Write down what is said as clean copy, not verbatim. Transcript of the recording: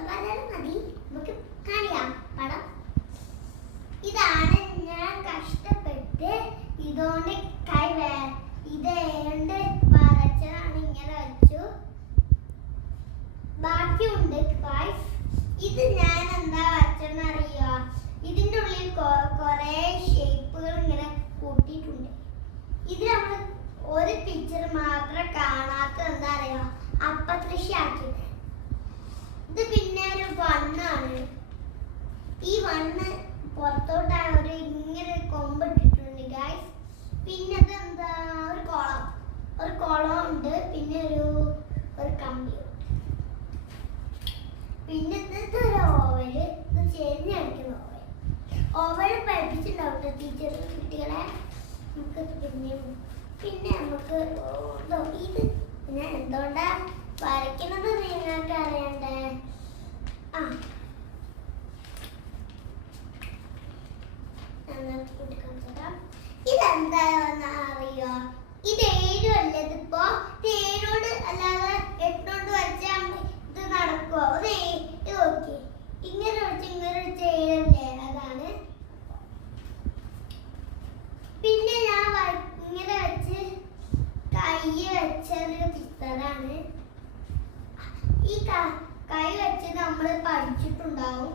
മതി നമുക്ക് കാണിക്കാം പടം. ഇതാണ് ഞാൻ കഷ്ടപ്പെട്ട് ഇതുകൊണ്ട് ഇതുകൊണ്ട് വരച്ചതാണ്. ഇങ്ങനെ വെച്ചു. ബാക്കിയുണ്ട് ഗൈസ്. ഇത് ഞാൻ എന്താ വരച്ചെന്ന് അറിയോ? ഇതിൻ്റെ ഉള്ളിൽ കുറേ ഷേപ്പുകൾ ഇങ്ങനെ കൂട്ടിയിട്ടുണ്ട്. ഇത് നമ്മൾ ഒരു പിക്ചർ മാത്രം കാണാത്ത എന്താ അറിയോ? അപ്പദൃശ്യാക്കിയത്. ഇത് പിന്നെ ഒരു വണ്ണാണ്. ഈ വണ്ണ് പുറത്തോട്ടായ ഒരു ഇങ്ങനെ കൊമ്പിട്ടിട്ടുണ്ട് ഗൈസ്. പിന്നെ അത് എന്താ ഒരു കുളം ഉണ്ട്. പിന്നെ ഒരു കമ്പിയുണ്ട്. പിന്നെ ഇത് ഒരു ഓവല്. ഇത് ചെരിഞ്ഞടിക്കുന്ന ഓവല് പഠിപ്പിച്ചിട്ടുണ്ടാവും ടീച്ചർ കുട്ടികളെ. നമുക്ക് പിന്നെ നമുക്ക് ഇത് പിന്നെ എന്തുകൊണ്ടാ വരയ്ക്കുന്നത് നിങ്ങൾക്ക് അറിയണ്ടേ? ഇതെന്താ അറിയോ? ഇത് 7 അല്ലത്. ഇപ്പോ 7 അല്ലാതെ 8 വരച്ചാൽ ഇത് നടക്കുവോ? ഇത് നോക്കി. ഇങ്ങനെ വെച്ച് 7 അതാണ്. പിന്നെ ഞാൻ ഇങ്ങനെ വെച്ച് കൈ വെച്ചൊരു ചിത്രമാണ്. ഈ കൈ വെച്ച് നമ്മൾ പഠിച്ചിട്ടുണ്ടാവും.